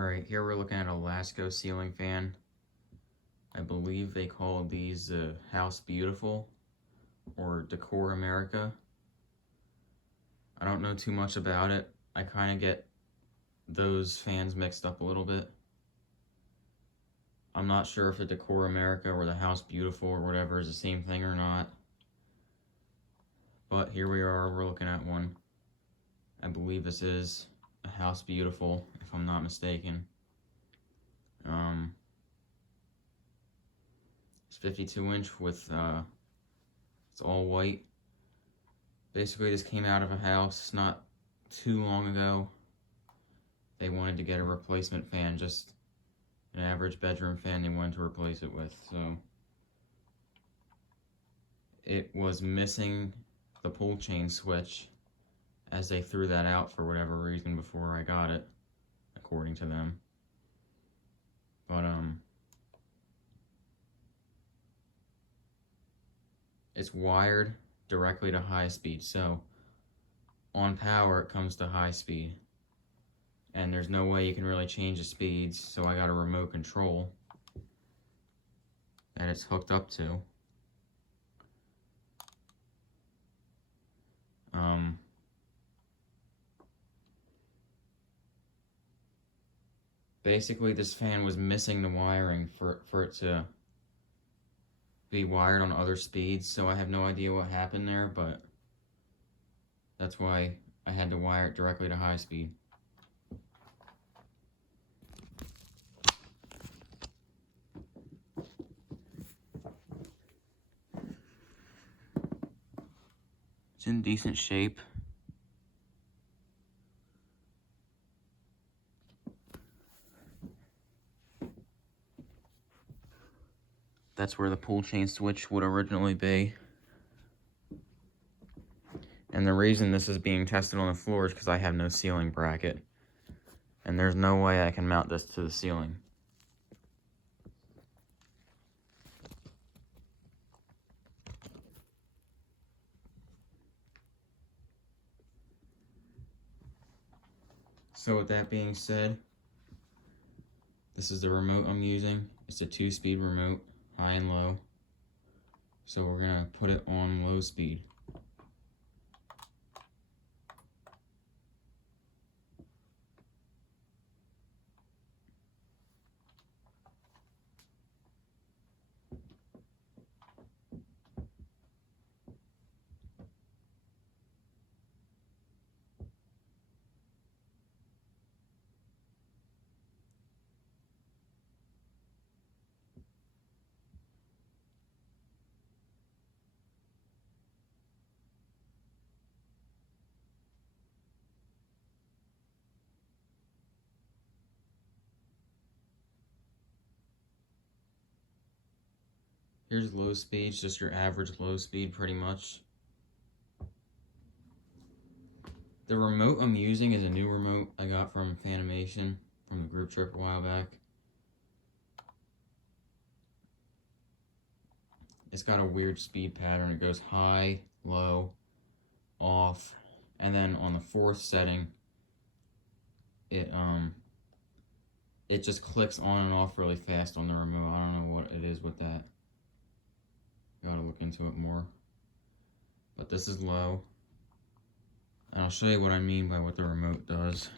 Alright, here we're looking at a Lasko ceiling fan. I believe they call these House Beautiful or Decor America. I don't know too much about it. I kind of get those fans mixed up a little bit. I'm not sure if the Decor America or the House Beautiful or whatever is the same thing or not. But here we are, we're looking at one. I believe this is a House Beautiful, if I'm not mistaken. It's 52-inch with, it's all white. Basically, this came out of a house not too long ago. They wanted to get a replacement fan, just an average bedroom fan they wanted to replace it with, so it was missing the pull chain switch as they threw that out for whatever reason before I got it, according to them. But it's wired directly to high speed, so on power it comes to high speed, and there's no way you can really change the speeds, so I got a remote control that it's hooked up to. Basically, this fan was missing the wiring for it to be wired on other speeds, so I have no idea what happened there, but that's why I had to wire it directly to high speed. It's in decent shape. That's where the pull chain switch would originally be. And the reason this is being tested on the floor is because I have no ceiling bracket. And there's no way I can mount this to the ceiling. So with that being said, this is the remote I'm using. It's a 2-speed remote, high and low. So we're gonna put it on low speed. Here's low speed, just your average low speed pretty much. The remote I'm using is a new remote I got from Fanimation from the group trip a while back. It's got a weird speed pattern. It goes high, low, off, and then on the 4th setting, it just clicks on and off really fast on the remote. I don't know what it is with that. Gotta look into it more. But this is low. And I'll show you what I mean by what the remote does.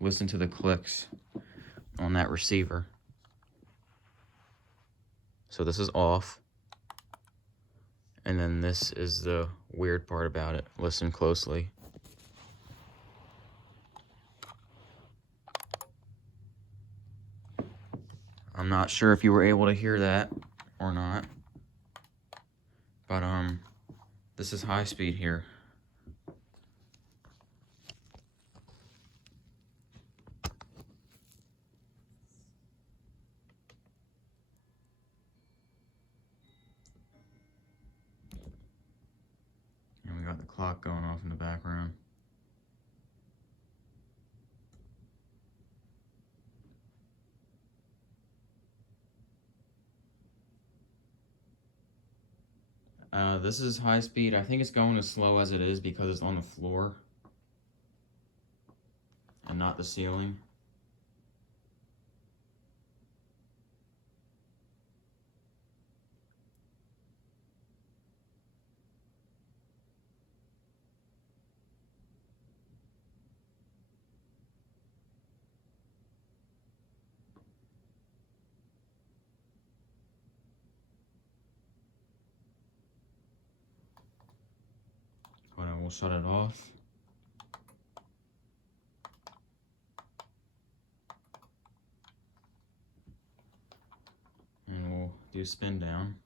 Listen to the clicks on that receiver. So this is off. And then this is the weird part about it. Listen closely. I'm not sure if you were able to hear that or not. But this is high speed here. And we got the clock going off in the background. This is high speed. I think it's going as slow as it is because it's on the floor. and not the ceiling. But I will shut it off. And we'll do spin down.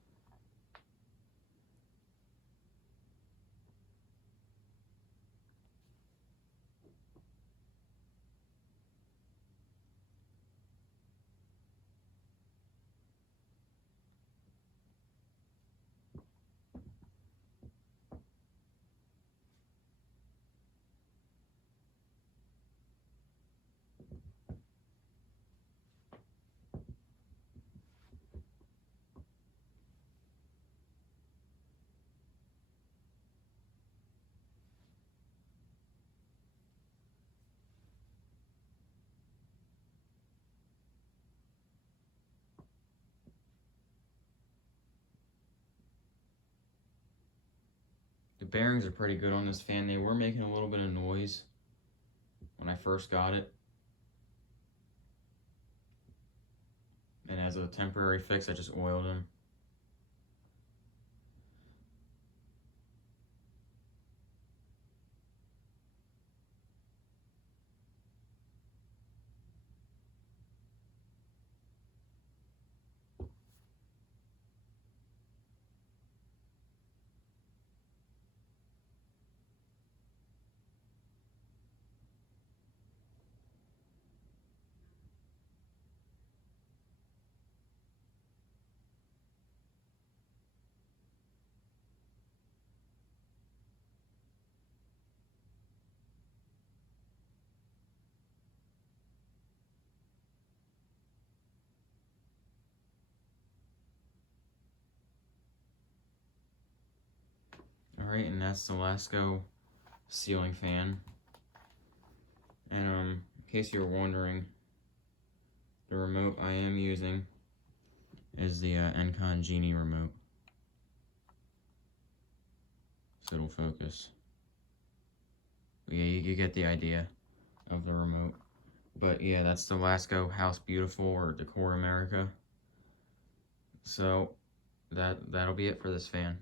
The bearings are pretty good on this fan. They were making a little bit of noise when I first got it. And as a temporary fix, I just oiled them. Alright, and that's the Lasko ceiling fan. And in case you're wondering, the remote I am using is the Encon Genie remote. So it'll focus. But yeah, you get the idea of the remote. But yeah, that's the Lasko House Beautiful or Decor America. So that'll be it for this fan.